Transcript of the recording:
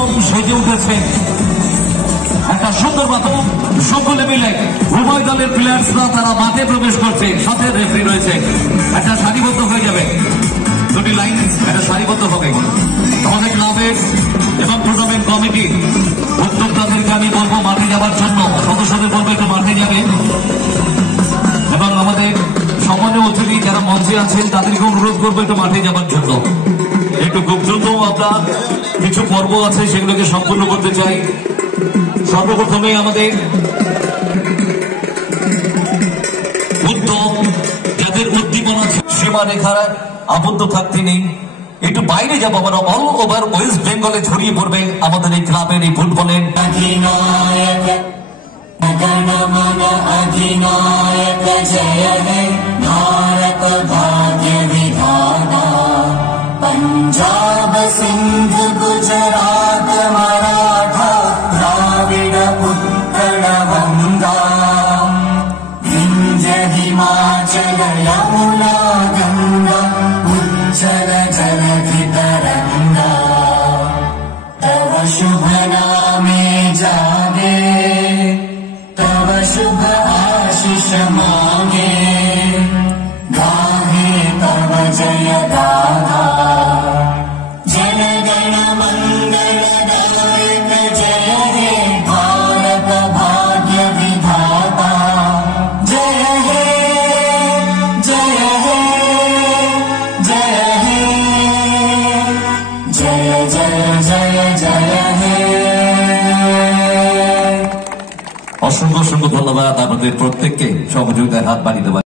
একদম সেজে উঠেছে একটা সুন্দর মাধ্যম। সকলে মিলে উভয় দলের প্লেয়ার্সরা তারা মাঠে প্রবেশ করছে, সাথে রেফারি রয়েছে। একটা সারিবদ্ধ হয়ে যাবে, দুটি লাইন একটা সারিবদ্ধ হবে। আমাদের ক্লাবের এবং টুর্নামেন্ট কমিটি উদ্যোক্তাদেরকে আমি বলবো মাঠে যাবার জন্য, সদস্যদের বলবো একটু মাঠে যাবে। এবং আমাদের সম্মানীয় অতিথি যারা মঞ্চে আছেন তাদেরকে অনুরোধ করবো একটু মাঠে যাবার জন্য। একটু খুব দ্রুত আমরা কিছু পর্ব আছে সেগুলোকে সম্পূর্ণ করতে চাই। সর্বপ্রথমে আমাদের উদ্যম, যাদের উদ্দীপনা সীমা রেখার আবদ্ধ থাকতে নেই, একটু বাইরে যাবো আমরা। অল ওভার ওয়েস্ট বেঙ্গলে ছড়িয়ে পড়বে আমাদের এই ক্লাবের এই ফুটবলের अधिनायक गणमन अधिनायक जय हे भारत भाग्य विधाता पंजाब सिंध गुजरात मराठा द्राविड उत्कल गंगा विंध्य हिमाचल यमुना गंगा उज्जल जलधि तरंगा तव शुभ नामे जागे तव शुभ आशीष मांगे गाहे तव जय गाथा जन गण मंगल दायक जय हे भारत भाग्य विधाता जय हे जय हे जय हे जय जय जय जय हे। অসংখ্য অসংখ্য ধন্যবাদ আপনাদের প্রত্যেককে সহযোগিতার হাত বাড়িয়ে দেওয়ার